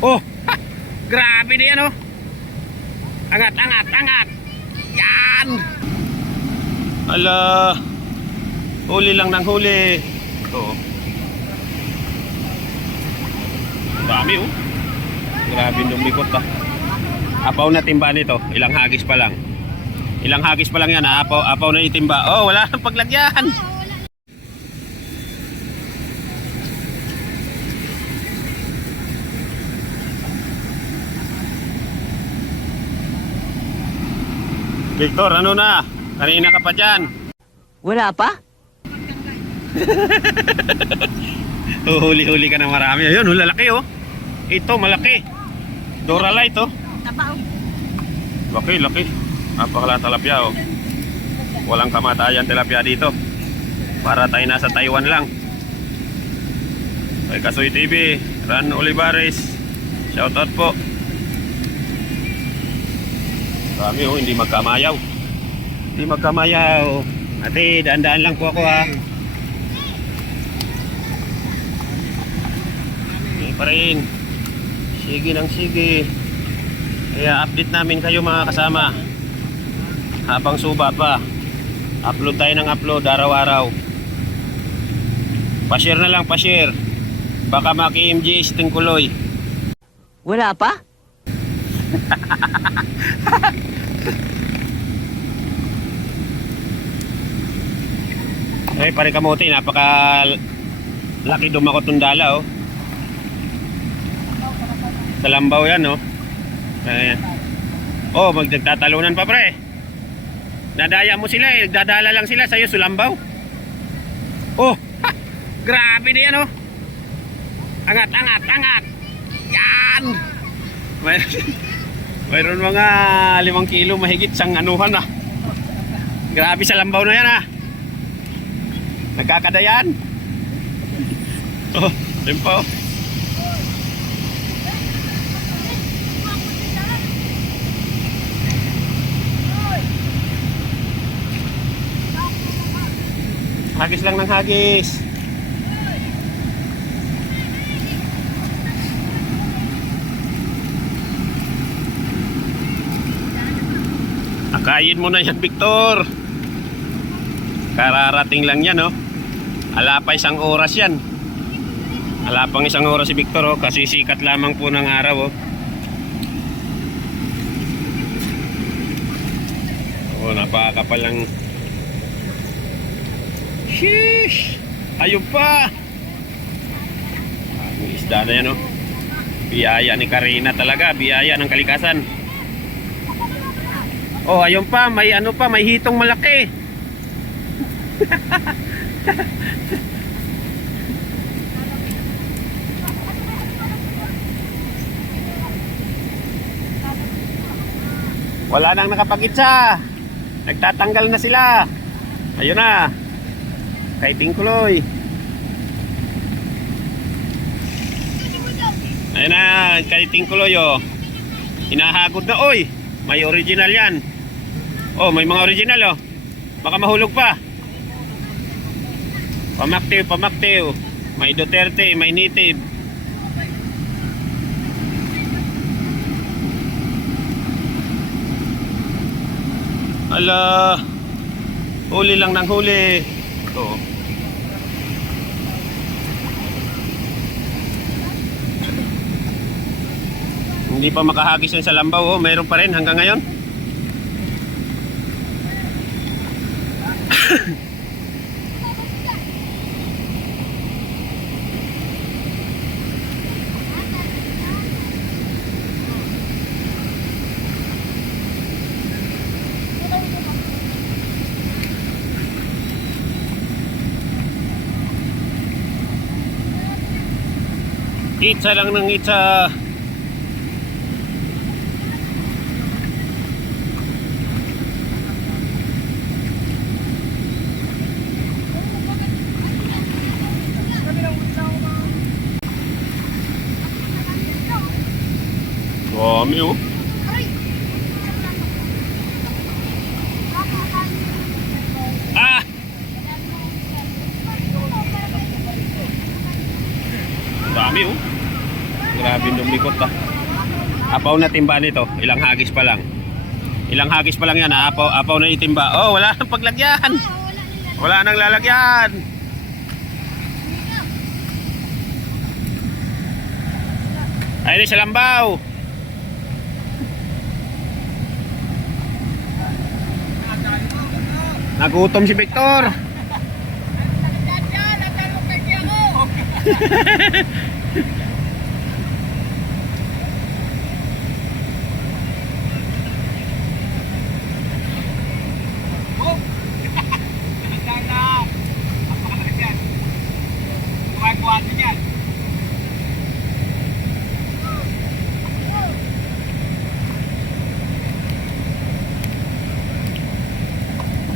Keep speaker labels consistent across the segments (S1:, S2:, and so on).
S1: Oh, ha, grabe na yan oh. Angat, angat, angat. Yan. Ala. Huli lang ng huli. Ito. oh. Dami oh. Grabe lumikot pa. Apaw na timba nito. Ilang hagis pa lang. Ilang hagis pa lang yan ha. Apaw, apaw na itimba. Oh, wala nang paglagyan. Victor, ano na? Kanina ka pa dyan.
S2: Wala pa?
S1: Huli-huli ka na marami. Ayun, oh, lalaki oh. Ito, malaki. Doralight oh.
S2: Taba
S1: Laki, laki. Napakala talapia oh. Walang kamatayan tilapia dito. Para tayo nasa Taiwan lang. Kay Kasoy TV, Ran Olivares. Shoutout po. Dami oh, hindi magkamayaw. Hindi magkamayaw. Ate, daan-daan lang po ako ha. Hindi pa rin. Sige ng sige. Kaya update namin kayo mga kasama. Habang suba pa. Upload tayo ng upload araw-araw. Pa-share na lang, pa-share. Baka maki-MJ Stingkuloy.
S2: Wala pa?
S1: Ay, pare kamote, napaka laki dumakot ng dala, oh. Talambaw yan, oh. Ayan. Oh, magdagtatalunan pa, pre. Nadaya mo sila, eh. Nagdadala lang sila sa'yo, sulambaw. Oh, ha! Grabe na yan, oh. Angat, angat, angat. Yan! Mayroon, mayroon mga limang kilo mahigit sang anuhan, ah. Grabe sa lambaw na yan, ah. Nagkakadayan. Oh, pa oh. Hagis lang ng hagis. Akayin mo na yan, Victor. Kararating lang yan, oh. Ala pa isang oras yan. Ala pang isang oras si Victor oh, kasi sikat lamang po ng araw oh. Oh, napakakapal lang. Sheesh! Ayun pa! Ang isda na yan oh. Biyaya ni Karina talaga, biyaya ng kalikasan. Oh, ayun pa, may ano pa, may hitong malaki. Wala nang nakapagitsa. Nagtatanggal na sila. Ayun na. Kay Tingkuloy. Ayun na, kay Tingkuloy oh. Hinahagod na oy. May original yan. Oh, may mga original oh. Baka mahulog pa. Pamaktiw, pamaktiw. May Duterte, may native. Ala, huli lang ng huli. Ito. Hindi pa makahagis yan sa lambaw, oh. Meron pa rin hanggang ngayon. Itsa lang ng itsa. Dami oh. Ah! Dami oh. Grabe Sumikot pa. Apaw na timba nito. Ilang hagis pa lang. Ilang hagis pa lang yan. ha? Apaw, apaw na itimba. Oh, wala nang paglagyan. Wala nang lalagyan. Ayun sa lambaw. Nagutom si Victor.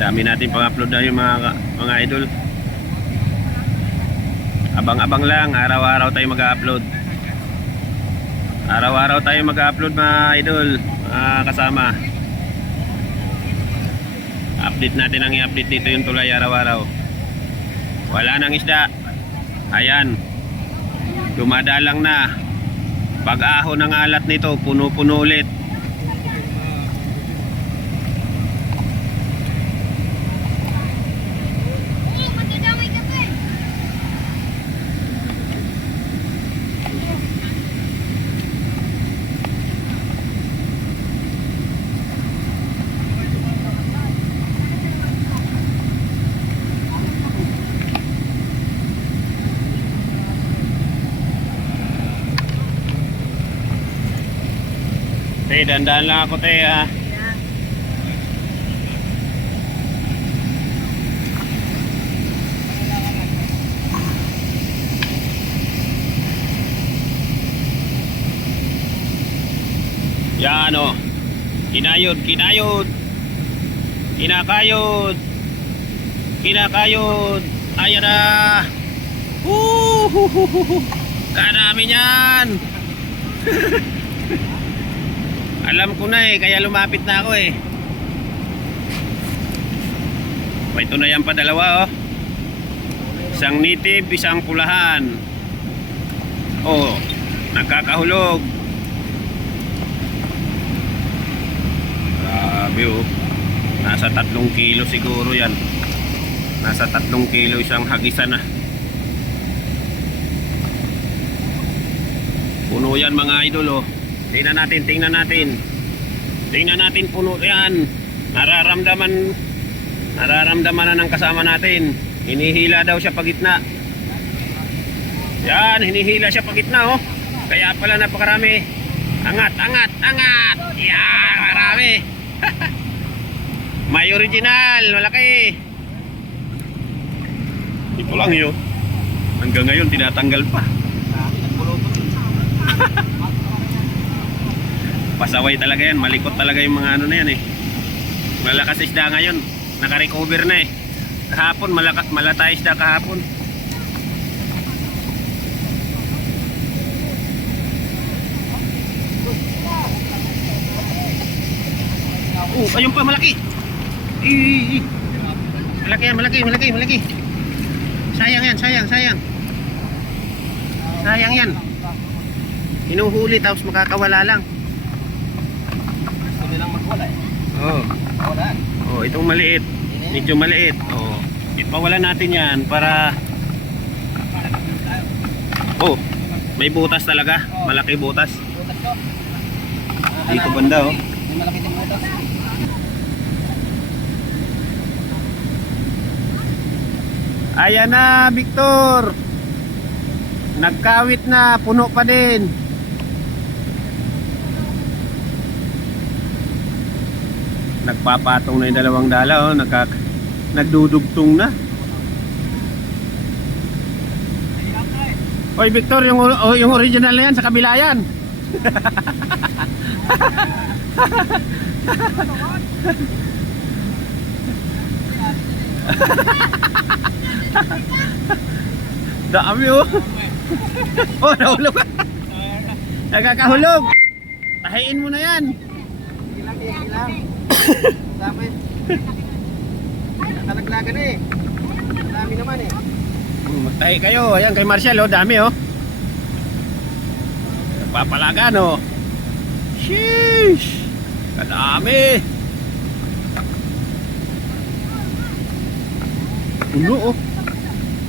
S1: Dami natin pang-upload na yung mga, mga idol. Abang-abang lang, araw-araw tayo mag-upload. Araw-araw tayo mag-upload mga idol, mga kasama. Update natin ang i-update dito yung tulay araw-araw. Wala nang isda. Ayan. Dumadalang na. Pag-ahon ng alat nito, puno-puno ulit. Te, dandaan lang ako, te, ha. Yan, o. Kinayod, kinayod. Kinakayod. Kinakayod. Ayan na. Woo! Kadami niyan. Alam ko na eh, kaya lumapit na ako eh. O, ito na yan pa dalawa oh. Isang native, isang pulahan. Oh, nagkakahulog. Grabe oh. Nasa tatlong kilo siguro yan. Nasa tatlong kilo isang hagisan na. Puno yan mga idol oh. Tingnan natin, tingnan natin. Tingnan natin puno yan. Nararamdaman nararamdaman na ng kasama natin. Hinihila daw siya pagitna. Yan, hinihila siya pagitna oh. Kaya pala napakarami. Angat, angat, angat. Yan, marami. May original, malaki. Ito lang yun. Hanggang ngayon tinatanggal pa. pasaway talaga yan. Malikot talaga yung mga ano na yan eh. Malakas isda ngayon. Nakarecover na eh. Kahapon malakas malata isda kahapon. Oh ayun pa malaki. Ih. malaki yan malaki malaki malaki. Sayang yan sayang sayang. Sayang yan. Hinuhuli tapos makakawala lang.
S3: Magwala eh.
S1: Oh.
S3: Wala.
S1: Oh, itong maliit. Medyo maliit. Oh. Ipawalan natin 'yan para Oh, may butas talaga. Malaki butas.
S3: Butas ko.
S1: Dito banda oh.
S3: May malaki din butas.
S1: Ayan na, Victor. Nagkawit na, puno pa din. Nagpapatong na yung dalawang dala, oh. Nagkak nagdudugtong na. Oy, Victor, yung, oh, yung original na yan, sa kabila yan. Dami oh. oh, nahulog. Nagkakahulog. Tahiin mo na yan.
S3: Ilang, ilang. Dami. Nakalaglagan eh. Dami naman eh.
S1: Hmm, Magtahi kayo. Ayan kay Marshall oh, dami oh. Nagpapalaga, no? Sheesh! Kadami! Puno, oh.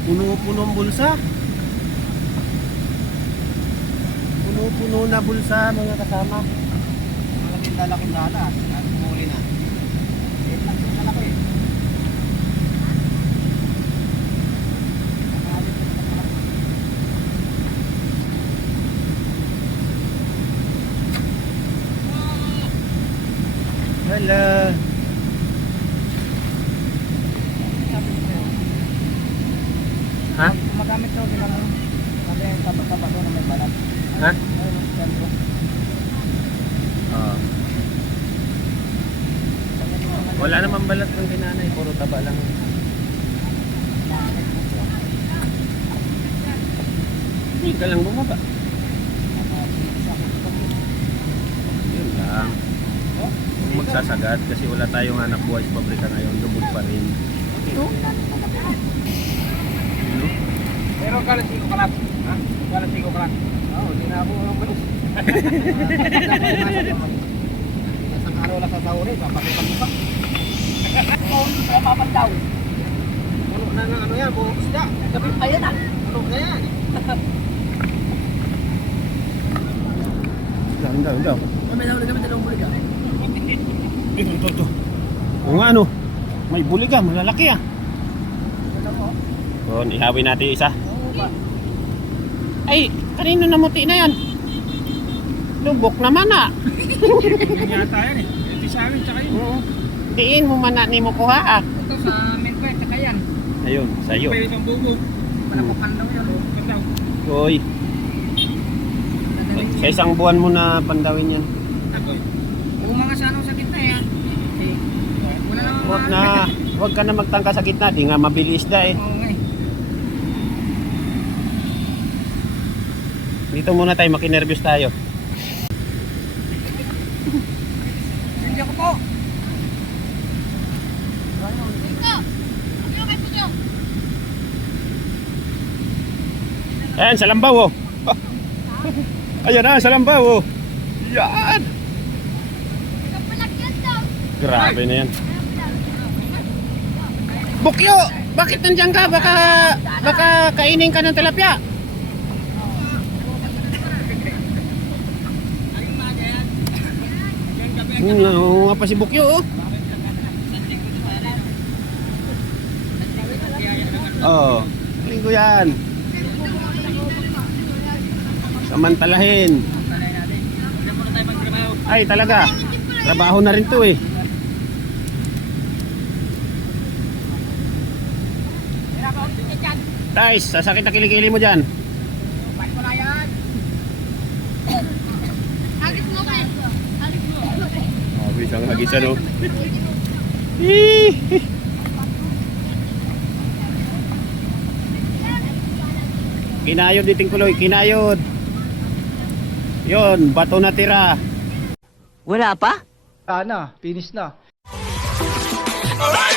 S1: Puno-puno ang bulsa. Puno-puno na bulsa, mga kasama.
S3: Malaking lalaking dala. At kumuli na. Eh, laki na laki.
S1: Hala. Ha?
S3: Magamit daw sila ng kasi yung taba-taba doon na may balat.
S1: Ha? Oo. Wala namang balat ng kinanay, puro taba lang. Hindi ka lang bumaba. Yun lang. Magsasagad kasi wala tayong anak buhay sa pabrika ngayon, lubog pa rin.
S3: Pero kalasiko ka lang. Ha? Kalasiko ka lang. Oo, hindi na ako ang balis. Isang araw lang sa sahuri, papakipag-ipak. Oo, hindi pa papandaw. Puno na ng ano yan, buong isda. Gabi pa yan ah. Puno na yan.
S1: Daw, daw.
S3: May daw na kami dalawang buli ka.
S1: Ito, ito, ito. O nga ano, may buliga, malalaki ah. O, ihawin natin isa. Ay, kanino namuti na yan? Lubok naman ah.
S3: Yata yan eh. Ito sa amin, tsaka yun.
S1: Oo. Diin mo man na ni mo kuha ah.
S3: Ito sa amin ko eh, tsaka yan.
S1: Ayun, sa'yo.
S3: Pwede pang bubo. Panapakan daw yan. oh. Pandaw.
S1: Uy, sa isang buwan mo na pandawin yan.
S3: Kung mga sa ano sa gitna yan. Eh, wala naman
S1: Huwag na, huwag ka na magtangka sa gitna, di nga mabili isda eh.
S3: Oo nga eh.
S1: Dito muna tayo, makinervyos tayo.
S3: Hindi ako po.
S1: Ayan, sa lambaw oh. Ayan na, sa lambaw oh. Yan. Grabe na yan. Bukyo! Bakit nandiyan ka? Baka, baka kainin ka ng tilapia. Hmm, oo nga pa si Bukyo oh. Oh, linggo yan. Samantalahin. Ay, talaga. Trabaho na rin to eh. Guys, sasakit na kilikili mo dyan. Oh, isang hagis ano. Kinayod diting kuloy, kinayod. Yon, bato na tira.
S2: Wala pa?
S3: Sana, finish na.
S4: Alright.